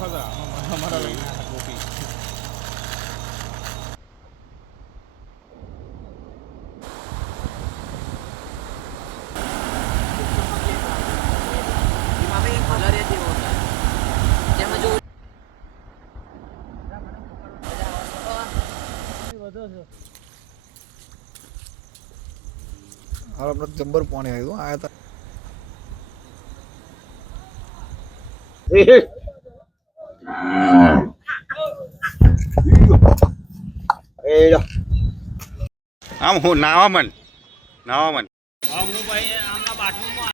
અમારા લઈને ગોપી હાલ આપણે જબ્બર પાણી આવ્યું આયા હતા આમ હું નાવા મન હા હું ભાઈ આમના બાથરૂમમાં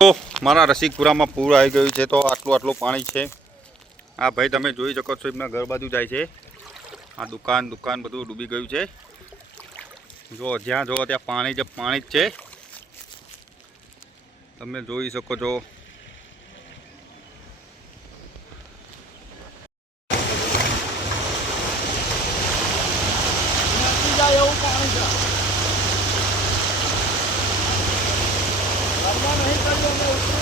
તો મારા રસિકપુરામાં પૂર આવી ગયું છે તો આટલું પાણી છે આ ભાઈ તમે જોઈ શકો છો એમના ઘર બાજુ જાય છે આ દુકાન બધું ડૂબી ગયું છે જો જ્યાં જો ત્યાં પાણી જ છે તમે જોઈ શકો છો એવું પાણી છે નહીં કર્યું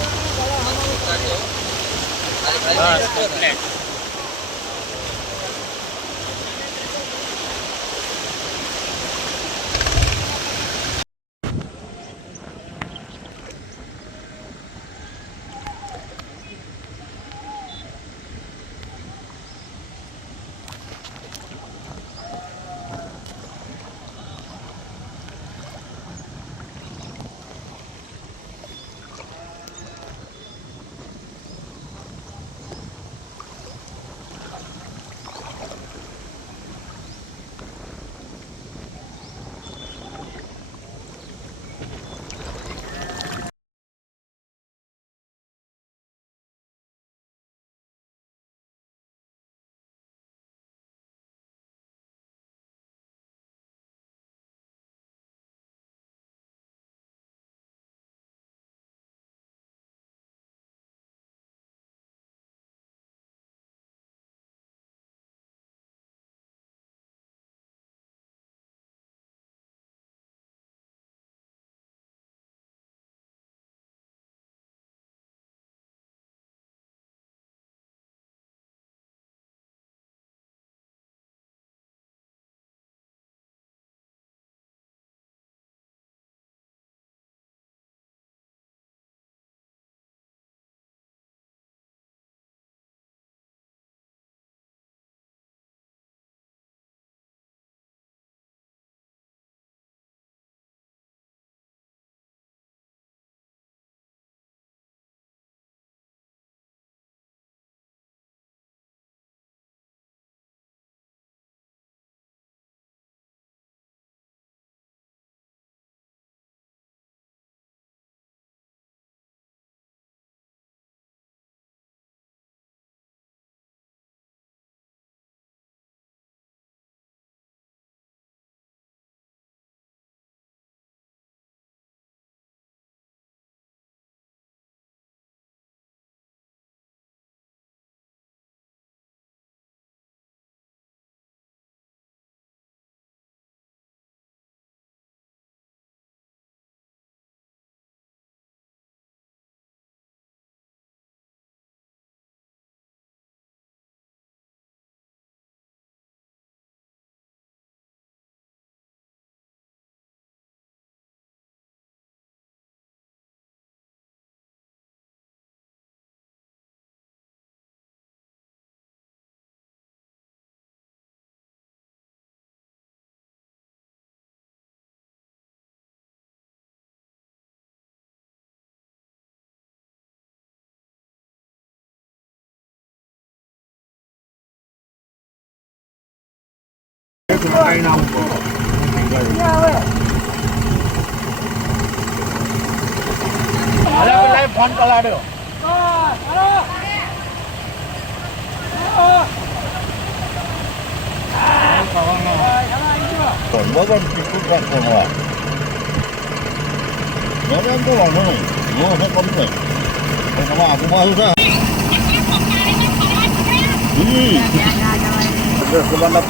ફોન કલાડ્યો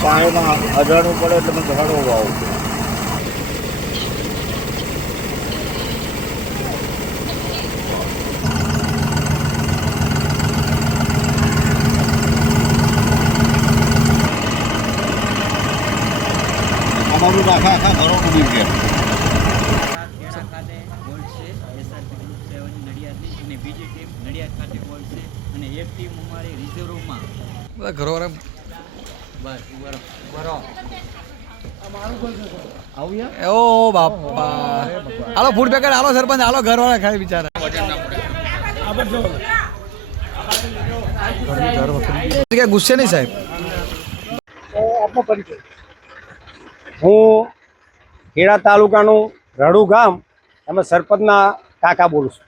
પાણીમાં અજાણવું પડે એટલે મેં ઘટાડો આવું. અમારું આખા આખા ઘરો ડૂબી ગયા. ખેડા ખાતે ગોલ્ડ છે SRP ગ્રુપ 7 નડિયાદની અને બીજી ટીમ નડિયાદ ખાતે ગોલ્ડ છે અને એક ટીમ અમારી રિઝર્વમાં બધા ઘરો બસ બરો ઓ બાપા હાલો ફૂડ પેકેટ હાલો સરપંચ હાલો ઘરવાળા ખાય બિચારા ગુસ્સે નહીં સાહેબ. હું ખેડા તાલુકાનું રડુ ગામ એમાં સરપંચના કાકા બોલું છું.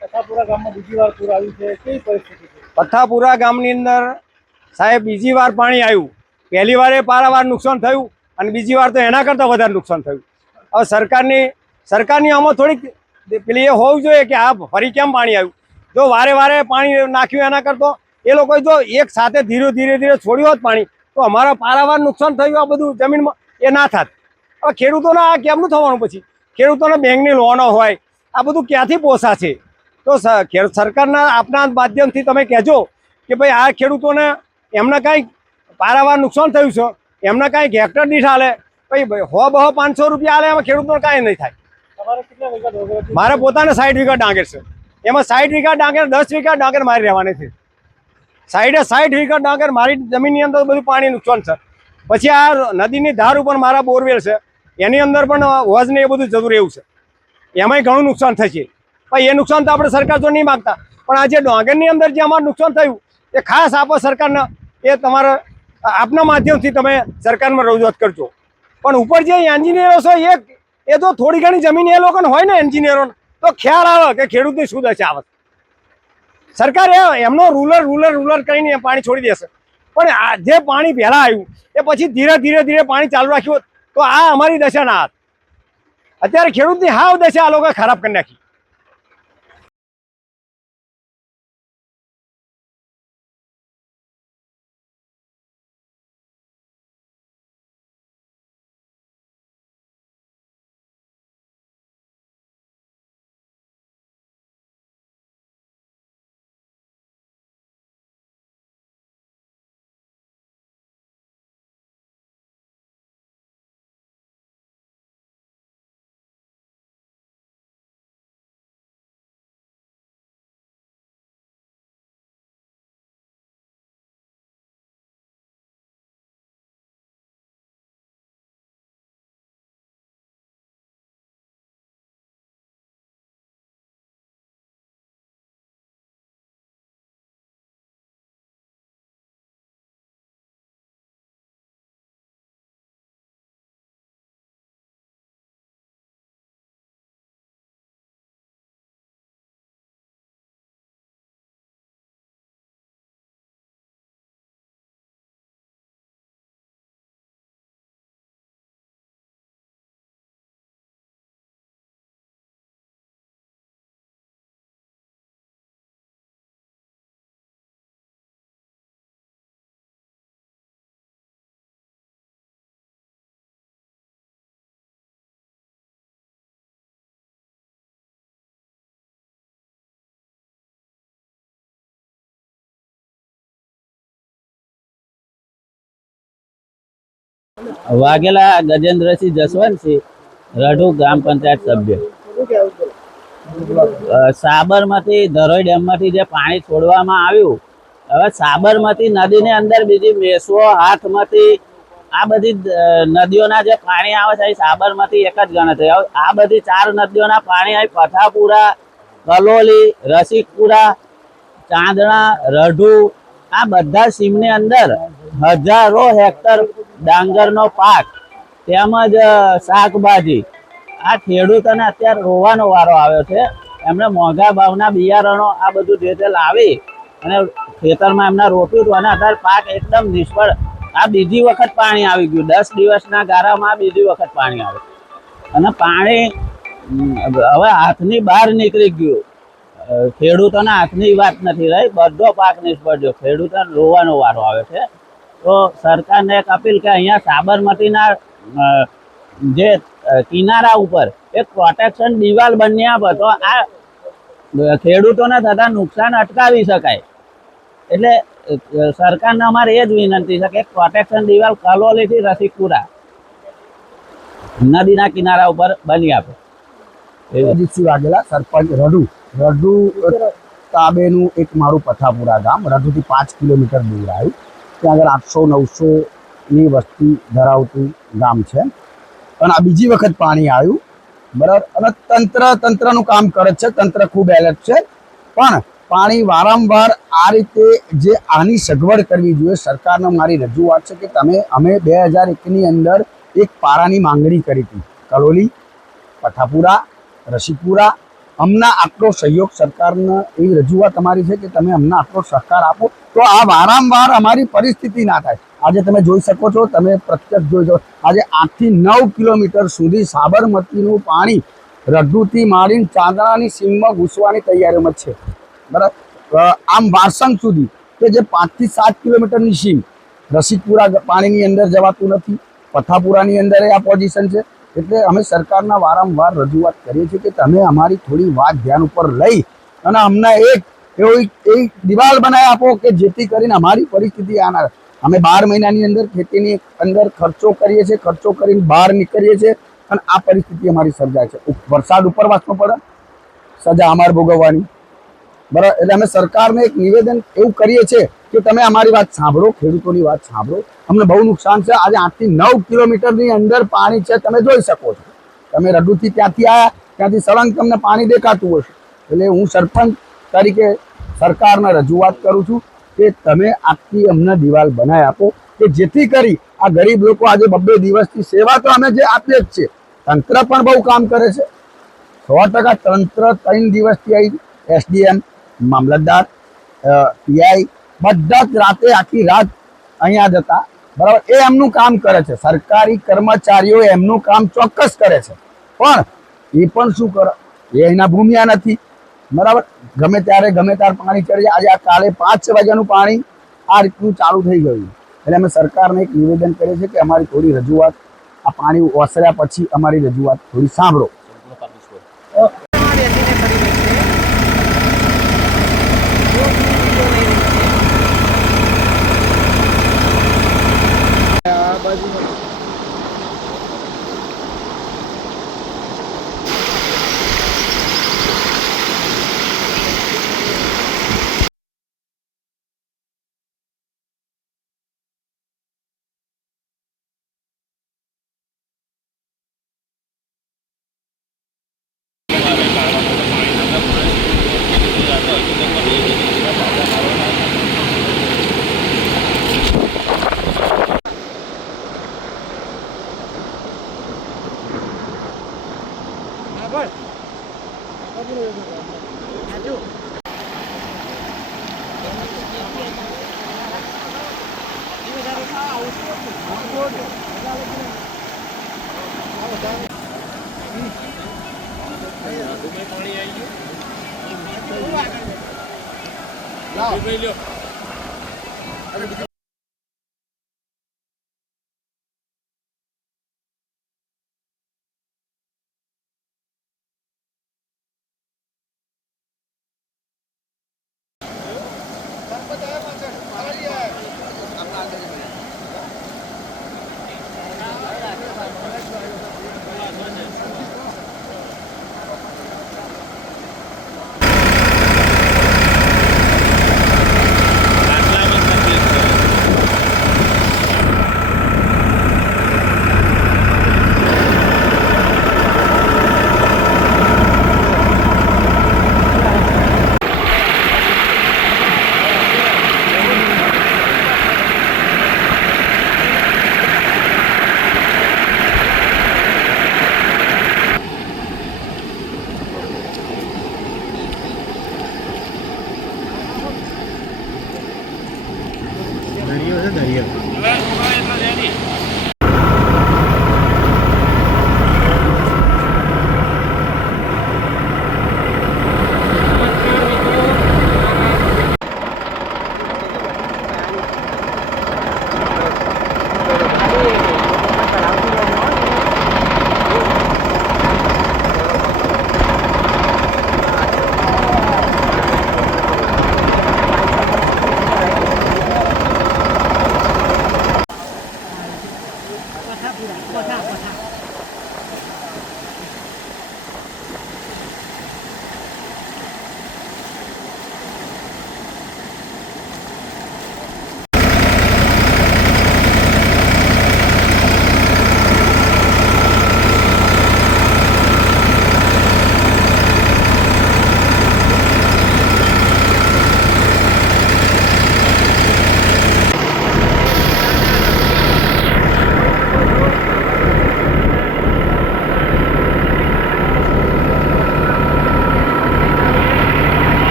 પથાપુરા ગામમાં બીજી વાર પૂર આવ્યું છે, કેવી પરિસ્થિતિ છે? પથ્થાપુરા ગામની અંદર સાહેબ બીજી વાર પાણી આવ્યું. પહેલી વારે પારાવાર નુકસાન થયું અને બીજી વાર તો એના કરતાં વધારે નુકસાન થયું. હવે સરકારની આમાં થોડીક પેલી એ હોવું જોઈએ કે આ ફરી કેમ પાણી આવ્યું. જો વારે વારે પાણી નાખ્યું એના કરતાં એ લોકોએ જો એક સાથે ધીરે ધીરે છોડ્યું હોત પાણી તો અમારા પારાવાર નુકસાન થયું આ બધું જમીનમાં એ ના થાત. હવે ખેડૂતોને આ કેમનું થવાનું પછી? ખેડૂતોને બેંકની લોનો હોય આ બધું ક્યાંથી પોસાશે? તો સરકારના આપના માધ્યમથી તમે કહેજો કે ભાઈ આ ખેડૂતોને એમને કાંઈક પારાવાર નુકસાન થયું છે એમને કાંઈક હેક્ટર દીઠ હાલે ભાઈ 100-500 રૂપિયા હાલે એમાં ખેડૂતોને કાંઈ નહીં થાય. મારે પોતાને 60 વીઘા ડાંગર છે એમાં 60 વીઘા ડાંગર 10 વીઘા ડાંગર મારી રહેવાની છે. 60 વીઘા ડાંગર મારી જમીનની અંદર બધું પાણી નુકસાન છે. પછી આ નદીની ધાર ઉપર મારા બોરવેલ છે એની અંદર પણ વોઝ ને એ બધું જતું રહેવું છે એમાંય ઘણું નુકસાન થશે. ભાઈ એ નુકસાન તો આપણે સરકાર તો નહીં માગતા પણ આ જે ડાંગરની અંદર જે અમારું નુકસાન થયું એ ખાસ આપો સરકારને એ તમારા આપના માધ્યમથી તમે સરકારમાં રજૂઆત કરજો. પણ ઉપર જે એન્જિનિયરો છે એ તો થોડી ઘણી જમીન એ લોકોને હોય ને એન્જિનિયરોને તો ખ્યાલ આવે કે ખેડૂતની શું દશા આવે. સરકાર એમનો રૂલર કરીને પાણી છોડી દેશે પણ આ જે પાણી પહેલાં આવ્યું એ પછી ધીરે પાણી ચાલુ રાખ્યું તો આ અમારી દશા ના હાથ. અત્યારે ખેડૂતની હાવ દશા આ લોકોએ ખરાબ કરી નાખી. વાઘેલા ગજેન્દ્રસિંહ જસવંતસિંહ, રઢુ ગ્રામ પંચાયત સભ્ય. સાબરમતી ધરોઈ ડેમમાંથી જે પાણી છોડવામાં આવ્યું, હવે સાબરમતી નદીની અંદર બીજી મેસવો, હાથમતી, આ બધી નદીઓના જે પાણી આવે છે એ સાબરમતી એક જ ગણતરી. આ બધી 4 નદીઓના પાણી આવી પથાપુરા, કલોલી, રસિકપુરા, ચાંદણા, રઢુ, આ બધા સીમની અંદર હજારો હેક્ટર ડાંગરનો પાક તેમજ શાકભાજી. આ ખેડૂતોને અત્યારે રોવાનો વારો આવ્યો છે. એમને મોંઘા ભાવના બિયારણો આ બધું જે તે લાવી અને ખેતરમાં એમને રોપ્યું હતું અને અત્યારે પાક એકદમ નિષ્ફળ. આ બીજી વખત પાણી આવી ગયું. 10 દિવસના ગાળામાં બીજી વખત પાણી આવ્યું અને પાણી હવે હાથની બહાર નીકળી ગયું. ખેડૂતોના હાથની વાત નથી રહી. બધો પાક નિષ્ફળ ગયો. ખેડૂતોને રોવાનો વારો આવે છે. તો સરકારને એક અપીલ કે અહીંયા સાબરમતીના જે કિનારા ઉપર એક પ્રોટેક્શન દિવાલ બની આપે તો આ ખેડૂતોને થતા નુકસાન અટકાવી શકાય. એટલે સરકારને અમારે એ જ વિનંતી છે કે એક પ્રોટેક્શન દિવાલ કલોલીથી રસિકપુરા નદીના કિનારા ઉપર બની આપે. અજીતસિંહ વાઘેલા, સરપંચ રઢુ તાબેનું એક મારું પથાપુરા ગામ રઢુથી 5 કિલોમીટર દૂર આવ્યું. ત્યાં આગળ 800-900ની વસ્તી ધરાવતું ગામ છે. અને આ બીજી વખત પાણી આવ્યું, બરાબર. અને તંત્રનું કામ કરે છે. તંત્ર ખૂબ એલર્ટ છે. પણ પાણી વારંવાર આ રીતે જે આની સગવડ કરવી જોઈએ. સરકારને મારી રજૂઆત છે કે અમે 2001ની અંદર એક પારાની માંગણી કરી હતી. કલોલી, પઠાપુરા, રસિકપુરા. અમને આટલો સહયોગ સરકારને એવી રજૂઆત અમારી છે કે તમે અમને આટલો સહકાર આપો તો આ વારંવાર અમારી પરિસ્થિતિ ના થાય. આજે તમે જોઈ શકો છો, તમે પ્રત્યક્ષ જોઈ શકો. આજે 8 થી 9 કિલોમીટર સુધી સાબરમતીનું પાણી રઢુથી માંડીને ચાંદણાની સીમમાં ઘૂસવાની તૈયારીમાં છે, બરાબર. આમ વારસંગ સુધી કે જે 5 થી 7 કિલોમીટરની સીમ, રસિકપુરા પાણીની અંદર જવાતું નથી. પથાપુરાની અંદર આ પોઝિશન છે. એટલે અમે સરકારના વારંવાર રજૂઆત કરીએ છીએ કે તમે અમારી થોડી વાત ધ્યાન ઉપર લઈ અને અમને એક એવી દિવાલ બનાવી આપો કે જેથી કરીને અમારી પરિસ્થિતિ આના. અમે 12 મહિનાની અંદર ખેતીની અંદર ખર્ચો કરીએ છીએ, ખર્ચો કરીને બહાર નીકળીએ છીએ અને આ પરિસ્થિતિ અમારી સર્જાય છે. વરસાદ ઉપરવાસનો પડે, સજા અમારે ભોગવવાની, બરાબર. એટલે અમે સરકારને એક નિવેદન એવું કરીએ છીએ કે તમે અમારી વાત સાંભળો, ખેડૂતોની વાત સાંભળો. અમને બહુ નુકસાન છે. આજે 8 થી 9 કિલોમીટરની અંદર પાણી છે, તમે જોઈ શકો છો. તમે રઢુથી ત્યાંથી આવ્યા, ત્યાંથી સળંગ તમને પાણી દેખાતું હશે. એટલે હું સરપંચ તરીકે સરકારને રજૂઆત કરું છું કે તમે આટલી અમને દિવાલ બનાવી આપો કે જેથી કરી આ ગરીબ લોકો આજે 2 દિવસથી સેવા તો અમે જે આપીએ જ છે. તંત્ર પણ બહુ કામ કરે છે, 100% તંત્ર 3 દિવસથી આવી. SDM, મામલતદાર, PI બધા જ રાતે આખી રાત અહીંયા જ હતા, બરાબર. એ એમનું કામ કરે છે. સરકારી કર્મચારીઓ એમનું કામ ચોક્કસ કરે છે. પણ એ પણ શું કરે, એ અહીંના ભૂમિયા નથી, બરાબર. ગમે ત્યારે પાણી ચડી જાય. આજે આ કાલે 5 વાગ્યાનું પાણી આ રીતનું ચાલુ થઈ ગયું. એટલે અમે સરકારને એક નિવેદન કરીએ છીએ કે અમારી થોડી રજૂઆત, આ પાણી ઓસર્યા પછી અમારી રજૂઆત થોડી સાંભળો.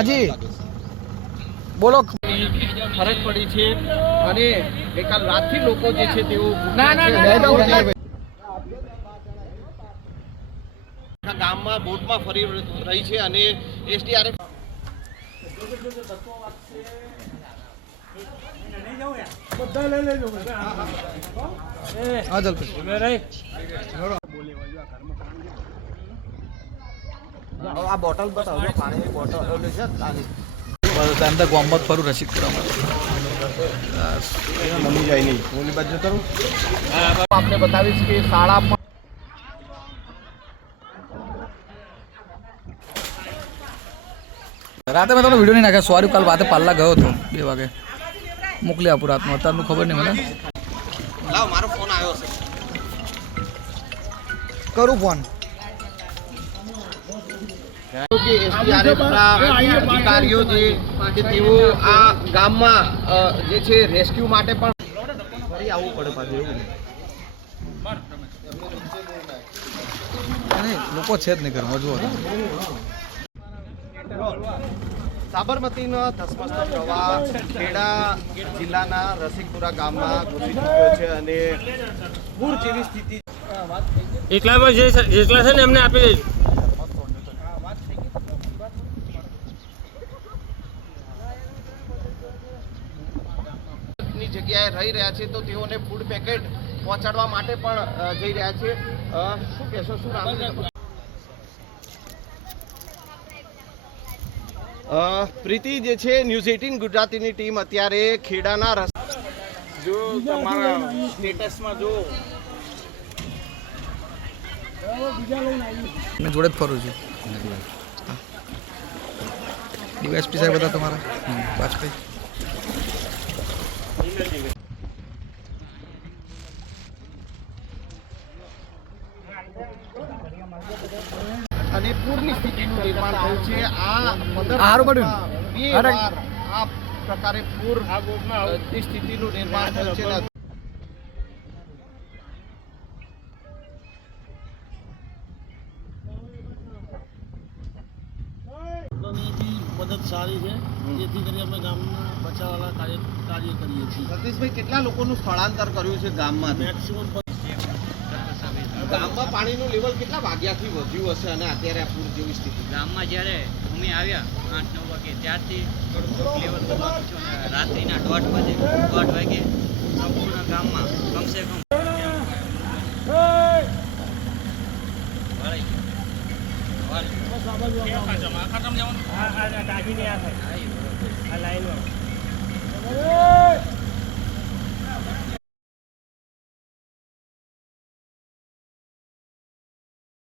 હાજી બોલો. ફરજ પડી છે અને ગઈકાલ રાતથી લોકો જે છે તેઓ ગામમાં બોટમાં ફરી રહી છે અને એસડીઆરએફ હા જલ્દી આ બોટલ બતાવજો, પાણીની બોટલ છે આની બસ અંદર ગોમત ફરું રસીદ કરવા માટે. મળી જાય નહીં. ઓલી બાજુ કરું આપણે બતાવીશ કે શાળા રાતે મેં તમને વિડીયો નહીં નાખ્યા, સોરી. કાલ રાતે પાલ્લા ગયો હતો 2 વાગે, મોકલી આપું રાતનું. અત્યારનું ખબર નહીં મને. લાવ, મારો ફોન આવ્યો છે. કરું ફોન. કે એસડીઆરએફના અધિકારીઓ જે કે તેઓ આ ગામમાં જે છે રેસ્ક્યુ માટે પણ ફરી આવવું પડે પાછું એવું નહીં, લોકો છે જ નહીં ઘરમાં. જુઓ સાબરમતીનો ધસમસતો પ્રવાહ ખેડા જિલ્લાના રસિકપુરા ગામમાં ઘૂસી ચૂક્યો છે અને પૂર જેવી સ્થિતિ એકલા છે ને એમને આપી દેજો. ની જગ્યાએ રહી રહ્યા છે તો તેઓને ફૂડ પેકેટ પહોંચાડવા માટે પણ જઈ રહ્યા છે. શું કહેશો, શું નામ છે? પ્રીતિ જે છે ન્યૂઝ 18 ગુજરાતીની ટીમ અત્યારે ખેડાના જો તમારા સ્ટેટસમાં જો મેં જોડે જ ફરું છું. ડીવાયએસપી સાહેબ બધા તમારા વાજપેયી. અને પૂરની સ્થિતિનું નિર્માણ થયું છે. આ 15 હારું પડ્યું. બે અરે. વાર આ પ્રકારે પૂરની સ્થિતિનું નિર્માણ થયું છે. મદદ સારી છે, જેથી કરી અમે ગામના બચાવવાના કાર્ય કરીએ છીએ. સતીશભાઈ, કેટલા લોકોનું સ્થળાંતર કર્યું છે ગામમાં? મેક્સિમમ ગામમાં પાણીનું લેવલ કેટલા વાગ્યાથી વધ્યું હશે અને અત્યારે આ પૂર જેવી સ્થિતિ? ગામમાં જ્યારે અમે આવ્યા 8-9 વાગે ત્યારથી લેવલ વધવાનું છે અને રાત્રિના 1:30 વાગે સંપૂર્ણ ગામમાં કમસે કમ આ લાઈનમાં